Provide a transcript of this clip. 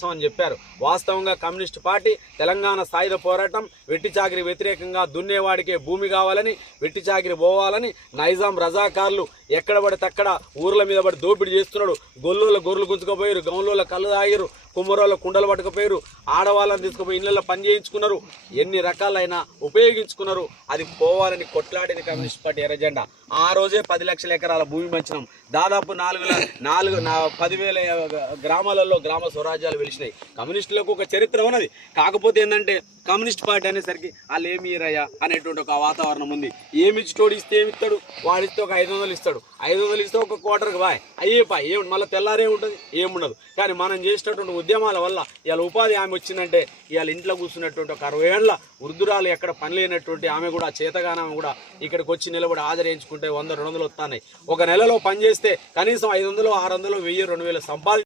కోసం అని చెప్పారు. వాస్తవంగా కమ్యూనిస్ట్ పార్టీ తెలంగాణ సాయుధ పోరాటం వెట్టి చాకిరి వ్యతిరేకంగా దున్నేవాడికే భూమి కావాలని, వెట్టి చాకిరి పోవాలని నైజాం రజాకార్లు ఎక్కడ పడితే అక్కడ ఊర్ల మీద పడి దోపిడీ చేస్తున్నాడు. గొల్లోళ్ళ గొర్రెలు గుంజుకుపోయారు, గౌన్లోళ్ళ కళ్ళు తాగిరు, కుమ్మరోళ్ళ కుండలు పట్టుకుపోయారు, ఆడవాళ్ళని తీసుకుపోయి ఇళ్ళల్లో పని చేయించుకున్నారు, ఎన్ని రకాలైన ఉపయోగించుకున్నారు. అది పోవాలని కొట్లాడిన కమ్యూనిస్ట్ పార్టీ ఎర్రజెండా. ఆ రోజే 10 లక్షల ఎకరాల భూమి పంచినాం. దాదాపు 10,000 గ్రామాలలో గ్రామ స్వరాజ్యాలు వెలిసినాయి. కమ్యూనిస్టులకు ఒక చరిత్ర ఉన్నది. కాకపోతే ఏంటంటే కమ్యూనిస్ట్ పార్టీ అనేసరికి వాళ్ళు ఏమి ఇరయ్యా అనేటువంటి ఒక వాతావరణం ఉంది. ఏమిచ్చి తోడు ఇస్తే ఏమిస్తాడు, వాడిస్తే ఒక 500 ఇస్తాడు, 500 ఇస్తే ఒక క్వార్టర్కి బాయ్ అయ్యేపాయ్, ఏమి మళ్ళీ తెల్లారే ఉంటుంది, ఏముండదు. కానీ మనం చేసినటువంటి ఉద్యమాల వల్ల ఇవాళ ఉపాధి ఆమె వచ్చిందంటే ఇవాళ ఇంట్లో కూర్చున్నటువంటి ఒక 60 ఏళ్ళ వృద్ధురాలు ఎక్కడ పని లేనటువంటి ఆమె కూడా చేతగానే ఆమె కూడా ఇక్కడికి వచ్చి నిలబడి ఆదరించుకుంటే 100-200 వస్తున్నాయి. ఒక నెలలో పని చేస్తే కనీసం 500, 600, 1000, 2000 సంపాదించి